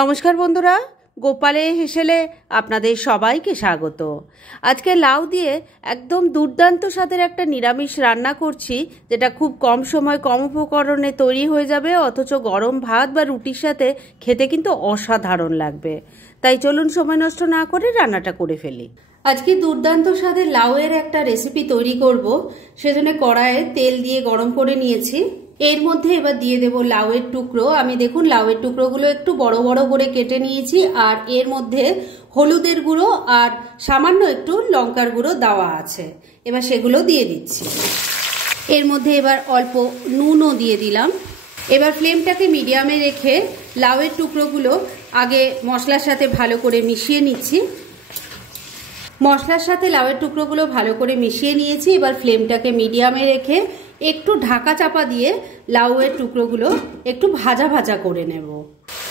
নমস্কার বন্ধুরা, গোপালে হেসেলে আপনাদের সবাইকে স্বাগত। আজকে লাউ দিয়ে একদম দুর্দান্ত স্বাদের একটা নিরামিষ রান্না করছি, যেটা খুব কম সময় কম উপকরণে তৈরি হয়ে যাবে, অথচ গরম ভাত বা রুটির সাথে খেতে কিন্তু অসাধারণ লাগবে। তাই চলুন সময় নষ্ট না করে রান্নাটা করে ফেলি। আজকে দুর্দান্ত স্বাদের লাউয়ের একটা রেসিপি তৈরি করব, সেজন্য কড়াইয়ে তেল দিয়ে গরম করে নিয়েছি। এর মধ্যে এবার দিয়ে দেব লাউয়ের টুকরো। আমি দেখুন লাউয়ের টুকরোগুলো একটু বড় বড় করে কেটে নিয়েছি, আর এর মধ্যে হলুদের গুঁড়ো আর সামান্য একটু লঙ্কার গুঁড়ো দেওয়া আছে। এবার সেগুলো দিয়ে দিচ্ছি। এর মধ্যে এবার অল্প নুনও দিয়ে দিলাম। এবার ফ্লেমটাকে মিডিয়ামে রেখে লাউয়ের টুকরোগুলো আগে মশলার সাথে ভালো করে মিশিয়ে নিচ্ছি। মশলার সাথে লাউয়ের টুকরোগুলো ভালো করে মিশিয়ে নিয়েছি। এবার ফ্লেমটাকে মিডিয়ামে রেখে একটু ঢাকা চাপা দিয়ে লাউয়ের টুকরোগুলো একটু ভাজা ভাজা করে নেব।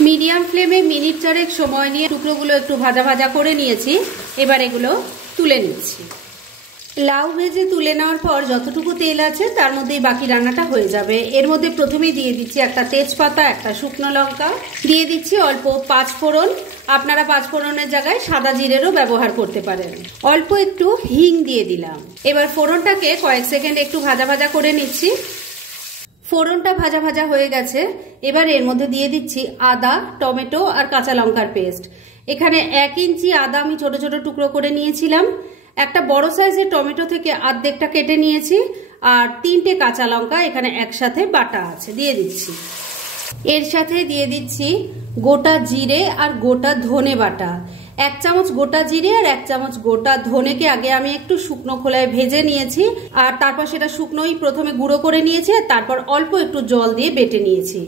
মিডিয়াম ফ্লেমে মিনিট চারেক সময় নিয়ে টুকরোগুলো একটু ভাজা ভাজা করে নিয়েছি। এবার এগুলো তুলে নিচ্ছি। লাউ ভেজে তুলে নেওয়ার পর যতটুকু তেল আছে তার মধ্যেই বাকি রান্নাটা হয়ে যাবে। এর মধ্যে প্রথমেই দিয়ে দিচ্ছি একটা তেজপাতা, একটা শুকনো লঙ্কা, দিয়ে দিচ্ছি অল্প পাঁচফোড়ন। আপনারা পাঁচফোড়নের জায়গায় সাদা জিরেরও ব্যবহার করতে পারেন। অল্প একটু হিং দিয়ে দিলাম। এবার ফোড়নটাকে কয়েক সেকেন্ড একটু ভাজা ভাজা করে নিচ্ছি। ফোড়নটা ভাজা ভাজা হয়ে গেছে। এবার এর মধ্যে দিয়ে দিচ্ছি আদা, টমেটো আর কাঁচা লঙ্কার পেস্ট। এখানে 1 ইঞ্চি আদা আমি ছোট ছোট টুকরো করে নিয়েছিলাম। একটা বড় সাইজের টমেটো থেকে অর্ধেকটা কেটে নিয়েছি, আর 3টে কাঁচা লঙ্কা এখানে একসাথে বাটা আছে, দিয়ে দিচ্ছি। এর সাথে দিয়ে দিচ্ছি গোটা জিরে আর গোটা ধনে বাটা। 1 চামচ গোটা জিরে আর 1 চামচ গোটা ধনেকে আগে আমি একটু শুকনো খোলায় ভেজে নিয়েছি, আর তারপর সেটা শুকনোই প্রথমে গুঁড়ো করে নিয়েছি, আর তারপর অল্প একটু জল দিয়ে বেটে নিয়েছি।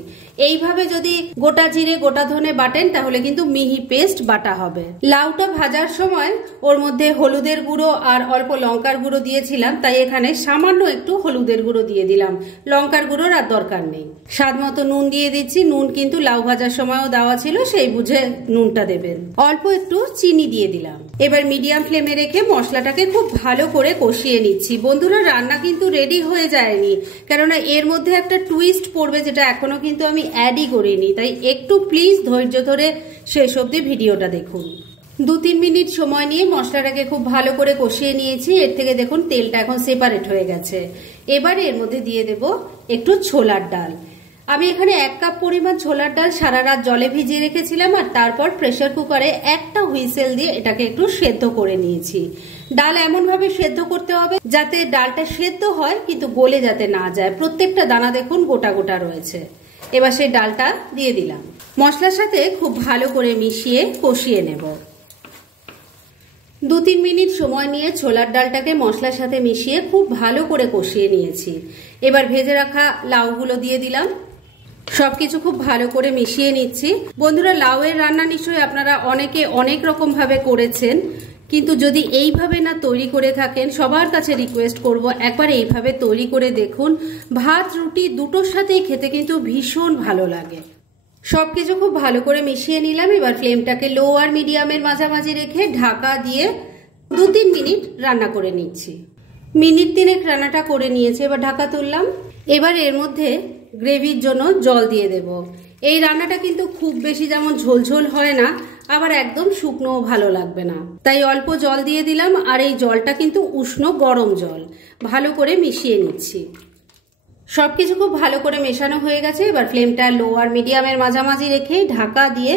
এইভাবে যদি গোটা জিরে গোটা ধনে বাটেন তাহলে কিন্তু মিহি পেস্ট বাটা হবে। লাউটা ভাজার সময় ওর মধ্যে হলুদের গুঁড়ো আর অল্প লঙ্কার গুঁড়ো দিয়েছিলাম, তাই এখানে সামান্য একটু হলুদের গুঁড়ো দিয়ে দিলাম। লঙ্কার গুঁড়োর আর দরকার নেই। স্বাদ মতো নুন দিয়ে দিচ্ছি। নুন কিন্তু লাউ ভাজার সময়ও দেওয়া ছিল, সেই বুঝে নুনটা দেবেন। অল্প একটু চিনি দিয়ে দিলাম। এবার মিডিয়াম ফ্লেমে রেখে মশলাটাকে খুব ভালো করে কষিয়ে নিচ্ছি। বন্ধুরা, রান্না কিন্তু রেডি হয়ে যায়নি, কেননা এর মধ্যে একটা টুইস্ট পড়বে, যেটা এখনো কিন্তু আমি অ্যাডই করিনি। তাই একটু প্লিজ ধৈর্য ধরে শেষ অবধি ভিডিওটা দেখুন। 2-3 মিনিট সময় নিয়ে মশলাটাকে খুব ভালো করে কষিয়ে নিয়েছি। এর থেকে দেখুন তেলটা এখন সেপারেট হয়ে গেছে। এবারে এর মধ্যে দিয়ে দেব একটু ছোলার ডাল। আমি এখানে 1 কাপ পরিমাণ ছোলার ডাল সারা রাত জলে ভিজিয়ে রেখেছিলাম, আর তারপর প্রেসার কুকারে একটা হুইসেল দিয়ে এটাকে একটু সেদ্ধ করে নিয়েছি। ডাল এমন ভাবে সেদ্ধ করতে হবে যাতে ডালটা সেদ্ধ হয় কিন্তু গলে যাতে না যায়। প্রত্যেকটা দানা দেখুন গোটা গোটা রয়েছে। এবার সেই ডালটা দিয়ে দিলাম। মশলার সাথে খুব ভালো করে মিশিয়ে কষিয়ে নেব। 2-3 মিনিট সময় নিয়ে ছোলার ডালটাকে মশলার সাথে মিশিয়ে খুব ভালো করে কষিয়ে নিয়েছি। এবার ভেজে রাখা লাউগুলো দিয়ে দিলাম। সবকিছু খুব ভালো করে মিশিয়ে নিচ্ছি। বন্ধুরা, লাউয়ের রান্না নিশ্চয়ই আপনারা অনেকে অনেক রকম ভাবে করেছেন, কিন্তু যদি এইভাবে না তৈরি করে থাকেন, সবার কাছে রিকোয়েস্ট করব একবার এইভাবে তৈরি করে দেখুন। ভাত রুটি দুটোর সাথেই খেতে কিন্তু ভীষণ ভালো লাগে। সবকিছু খুব ভালো করে মিশিয়ে নিলাম। এবার ফ্লেমটাকে লো আর মিডিয়ামের মাঝামাঝি রেখে ঢাকা দিয়ে 2-3 মিনিট রান্না করে নিচ্ছি। মিনিট 3 রান্নাটা করে নিয়েছি। এবার ঢাকা তুললাম। এবার এর মধ্যে গ্রেভির জন্য জল দিয়ে দেব। এই রান্নাটা কিন্তু খুব বেশি যেমন ঝোলঝোল হয় না, আবার একদম শুকনোও ভালো লাগবে না, তাই অল্প জল দিয়ে দিলাম। আর এই জলটা কিন্তু উষ্ণ গরম জল। ভালো করে মিশিয়ে নিচ্ছি। সবকিছু খুব ভালো করে মেশানো হয়ে গেছে। এবার ফ্লেমটা লো আর মিডিয়ামের মাঝামাঝি রেখে ঢাকা দিয়ে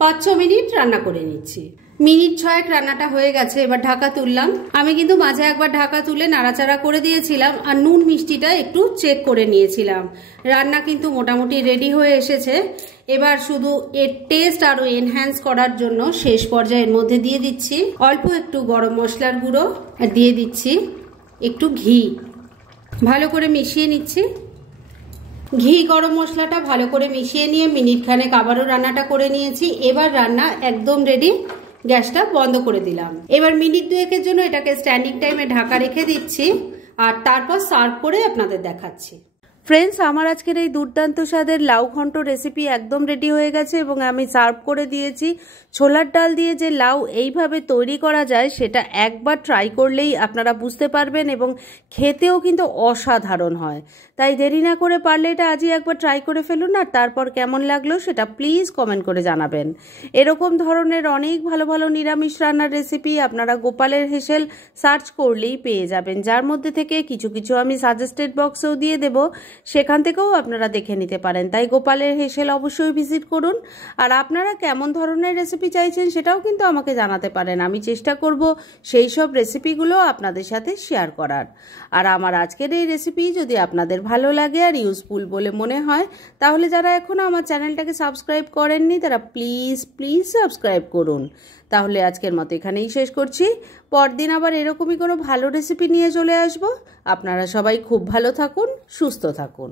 5-6 মিনিট রান্না করে নিচ্ছি। মিনিট 6 রান্নাটা হয়ে গেছে। এবার ঢাকা তুললাম। আমি কিন্তু মাঝে একবার ঢাকা তুলে নাড়াচাড়া করে দিয়েছিলাম, আর নুন মিষ্টিটা একটু চেক করে নিয়েছিলাম। রান্না কিন্তু মোটামুটি রেডি হয়ে এসেছে। এবার শুধু এর টেস্ট আরো এনহ্যান্স করার জন্য শেষ পর্যায়ের মধ্যে দিয়ে দিচ্ছি অল্প একটু গরম মশলার গুঁড়ো, আর দিয়ে দিচ্ছি একটু ঘি। ভালো করে মিশিয়ে নিচ্ছি। ঘি গরম মশলাটা ভালো করে মিশিয়ে নিয়ে মিনিট খানেক আবারও রান্নাটা করে নিয়েছি। এবার রান্না একদম রেডি। গ্যাসটা বন্ধ করে দিলাম। এবার মিনিট 2-এর জন্য এটাকে স্ট্যান্ডিং টাইমে ঢাকা রেখে দিচ্ছি, আর তারপর সার্ভ করে আপনাদের দেখাচ্ছি। ফ্রেন্ডস, আমার আজকের এই দুর্দান্ত স্বাদের লাউ ঘন্ট রেসিপি একদম রেডি হয়ে গেছে এবং আমি সার্ভ করে দিয়েছি। ছোলার ডাল দিয়ে যে লাউ এইভাবে তৈরি করা যায় সেটা একবার ট্রাই করলেই আপনারা বুঝতে পারবেন এবং খেতেও কিন্তু অসাধারণ হয়। তাই দেরি না করে পারলে এটা আজই একবার ট্রাই করে ফেলুন, আর তারপর কেমন লাগলো সেটা প্লিজ কমেন্ট করে জানাবেন। এরকম ধরনের অনেক ভালো ভালো নিরামিষ রান্নার রেসিপি আপনারা গোপালের হেসেল সার্চ করলেই পেয়ে যাবেন, যার মধ্যে থেকে কিছু কিছু আমি সাজেস্টেড বক্সেও দিয়ে দেব, সেখান থেকেও আপনারা দেখে নিতে পারেন। তাই গোপালের হেসেল অবশ্যই ভিজিট করুন। আর আপনারা কেমন ধরনের রেসিপি চাইছেন সেটাও কিন্তু আমাকে জানাতে পারেন, আমি চেষ্টা করব সেই সব রেসিপিগুলো আপনাদের সাথে শেয়ার করার। আর আমার আজকের এই রেসিপি যদি আপনাদের ভালো লাগে আর ইউজফুল বলে মনে হয়, তাহলে যারা এখনও আমার চ্যানেলটাকে সাবস্ক্রাইব করেননি তারা প্লিজ প্লিজ সাবস্ক্রাইব করুন। তাহলে আজকের মতো এখানেই শেষ করছি। পরদিন আবার এরকমই কোনো ভালো রেসিপি নিয়ে চলে আসব। আপনারা সবাই খুব ভালো থাকুন, সুস্থ থাকুন।